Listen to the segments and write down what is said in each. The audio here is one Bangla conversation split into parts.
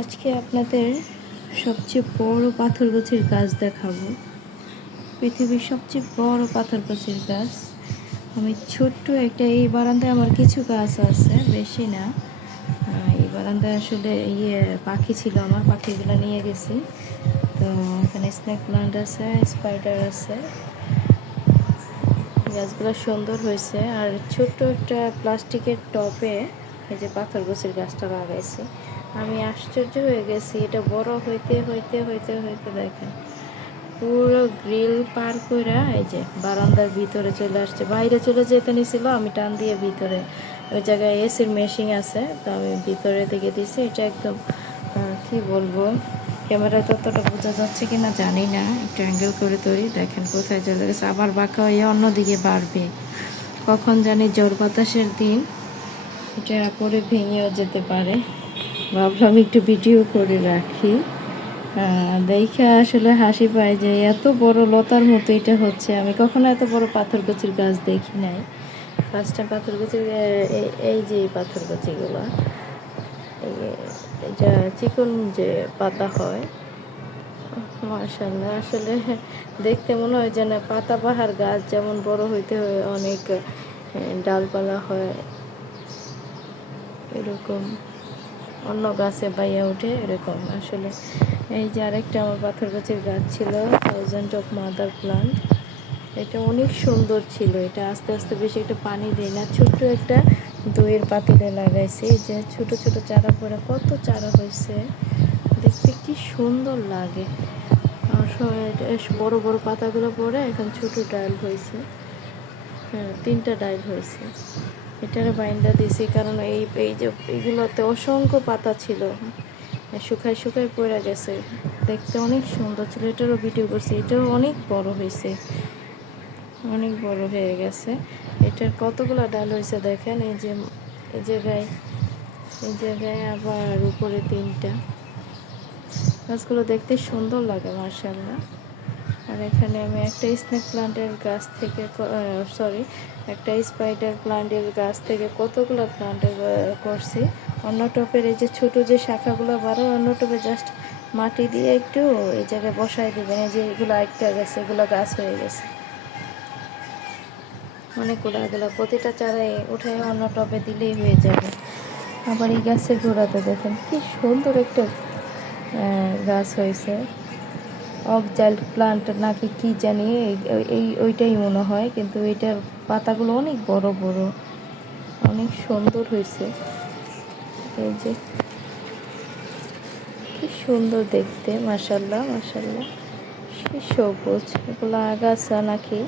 আজকে আপনাদের সবচেয়ে বড় পাথরগাছির গাছ দেখাবো। পৃথিবীর সবচেয়ে বড় পাথরগাছির গাছ। আমি ছোট্ট একটা, এই বারান্দায় আমার কিছু গাছ আছে, বেশি না। এই বারান্দায় আসলে পাখি ছিল, আমার পাখিগুলো নিয়ে গেছি। তো এখানে স্নেক প্লান্ট আছে, স্পাইডার আছে। গাছগুলো সুন্দর হয়েছে। আর ছোট্ট একটা প্লাস্টিকের টবে এই যে পাথরগাছির গাছটা লাগাইছি। আমি আশ্চর্য হয়ে গেছি, এটা বড় হইতে হইতে হইতে হইতে দেখেন পুরো গ্রিল পার করে এই যে বারান্দার ভিতরে চলে আসছে। বাইরে চলে যেতে নিছিল, আমি টান দিয়ে ভিতরে, ওই জায়গায় এসির মেশিন আছে, তো আমি ভিতরে থেকে দিছি। এটা একদম কি বলবো, ক্যামেরায় ততটা বোঝা যাচ্ছে কিনা জানি না, একটু অ্যাঙ্গেল করে তৈরি দেখেন কোথায় চলে গেছে। আবার বাঁকা হয়ে অন্যদিকে বাড়বে, কখন জানি ঝড় বাতাসের দিন এটা পরে ভেঙেও যেতে পারে। ভাবলাম একটু ভিডিও করে রাখি। দেখে আসলে হাসি পায় যে এত বড় লতার মতো এটা হচ্ছে। আমি কখনো এত বড় পাথরগাছির গাছ দেখি নাই, ফার্স্ট টাইম পাথরগাছির। এই যে পাথরগাছিগুলো, এটা চিকন যে পাতা হয়, মাশাআল্লাহ। আসলে দেখতে মনে হয় যেন পাতাবাহার গাছ যেমন বড় হইতে হয়, অনেক ডালপালা হয়, এরকম অন্য গাছে বাইয়া ওঠে এরকম। আসলে এই যে আরেকটা আমার পাথরগাছির গাছ ছিল, থাউজেন্ড অফ মাদার প্লান্ট। এটা অনেক সুন্দর ছিল। এটা আস্তে আস্তে বেশি একটা পানি দেয় না, ছোট্ট একটা দইয়ের পাতিলে লাগাইছি। এই যে ছোট ছোট চারা পড়ে কত চারা হয়েছে, দেখতে কি সুন্দর লাগে। আর বড় বড় পাতাগুলো পড়ে এখন ছোট ডাল হয়েছে। হ্যাঁ, 3টা ডাল হয়েছে। এটার বাইন্দা দিছি কারণ এই যে এইগুলোতে অসংখ্য পাতা ছিল, শুকায় শুকায় পড়ে গেছে। দেখতে অনেক সুন্দর ছিল, এটারও ভিডিও করছি। এটাও অনেক বড় হয়েছে, অনেক বড় হয়ে গেছে। এটার কতগুলো ডাল হয়েছে দেখেন। এই জায়গায় আবার উপরে 3টা। গাছগুলো দেখতে সুন্দর লাগে মাশাআল্লাহ। আর এখানে আমি একটা স্নেক প্লান্টের গাছ থেকে একটা স্পাইডার প্লান্টের গাছ থেকে কতগুলো প্লান্টের করছি। অন্য টপের এই যে ছোট যে শাখাগুলো বারো, অন্য টপে জাস্ট মাটি দিয়ে একটু এই জায়গায় বসাই দেবেন। এই যে এগুলো আটকা গেছে, এগুলো গাছ হয়ে গেছে অনেকগুলো। এগুলো প্রতিটা চারায় উঠে অন্য টবে দিলেই হয়ে যাবে। আবার এই গাছের গোড়াতে দেখেন কি সুন্দর একটা গাছ হয়েছে, অকজাইল্ড প্লান্ট নাকি কি জানি, ওইটাই মনে হয়। কিন্তু এটার পাতাগুলো অনেক বড় বড়, অনেক সুন্দর হয়েছে। এই যে কি সুন্দর দেখতে, মাশাআল্লাহ মাশাআল্লাহ। কি সবুজ, এগুলো আগাছা নাকি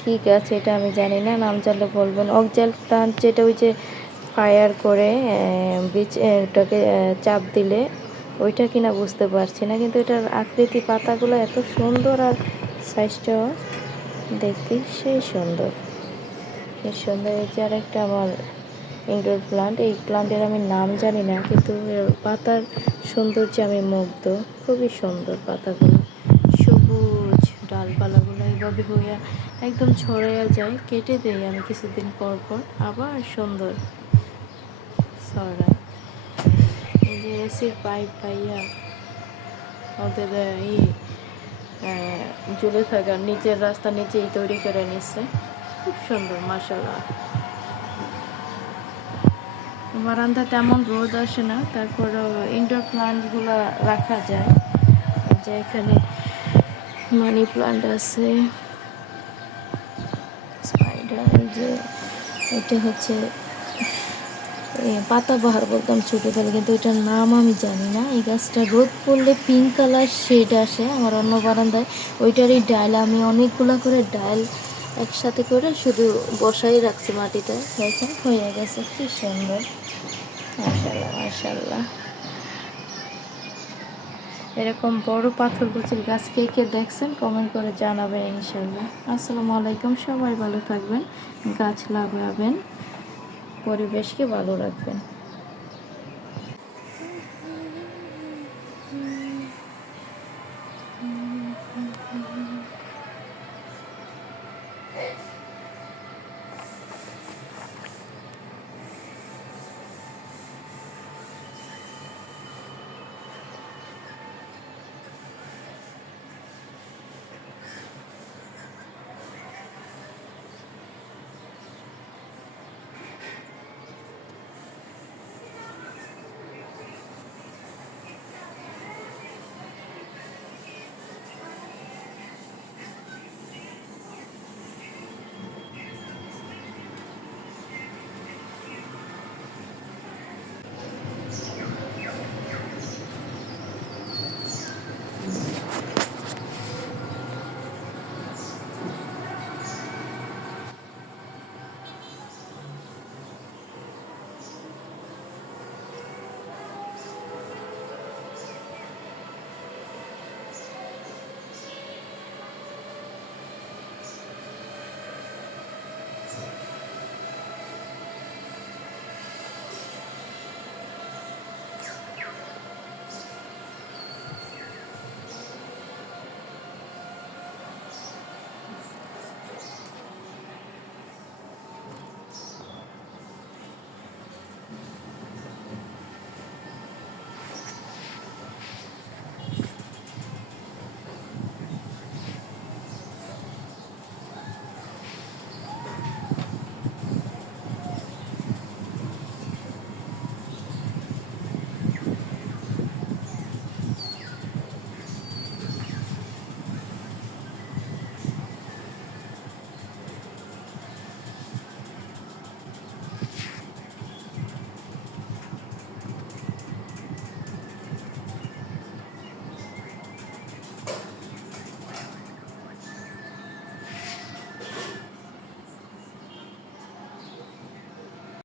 কি গাছ এটা আমি জানি না, নাম জানলে বলবেন। অকজাইল্ড প্লান্ট যেটা ওই যে ফায়ার করে বীজ ওটাকে চাপ দিলে ওইটা কিনা বুঝতে পারছি না, কিন্তু এটার আকৃতি পাতাগুলো এত সুন্দর আর সাইজটাও দেখতে সেই সুন্দর, সেই সুন্দর। এই যে আরেকটা আমার ইনডোর প্লান্ট, এই প্লান্টের আমি নাম জানি না, কিন্তু পাতার সৌন্দর্যে আমি মুগ্ধ। খুবই সুন্দর পাতাগুলো, সবুজ ডালপালাগুলো এইভাবে হইয়া একদম ছড়াইয়া যায়। কেটে দেই আমি কিছুদিন পর পর, আবার সুন্দর ছড়ায়। এই যে এসির পাইপ পাইয়া ওদের ঝুলে থাকার নিচের রাস্তা নিচেই তৈরি করে নিচ্ছে, খুব সুন্দর মাশাআল্লাহ। বারান্দা তেমন রোদ আসে না, তারপরেও ইনডোর প্লান্টগুলো রাখা যায়। যে এখানে মানি প্লান্ট আছে, স্পাইডার, এই যে এটা হচ্ছে পাতাবাহার বলতাম ছোটোবেলা, কিন্তু এটার নাম আমি জানি না। এই গাছটা রোদ পড়লে পিঙ্ক কালার শেড আসে আমার অন্য বারান্দায়। ওইটারই ডাল আমি অনেকগুলো করে ডাল একসাথে করে শুধু বসাই রাখছি মাটিতে, দেখেন হয়ে গেছে কি সুন্দর, মাশাআল্লাহ মাশাআল্লাহ। এরকম বড় পাথরগাছির গাছ কে কে দেখছেন কমেন্ট করে জানাবেন ইনশাআল্লাহ। আসসালামু আলাইকুম, সবাই ভালো থাকবেন, গাছ লাগাবেন, পরিবেশকে ভালো রাখবেন।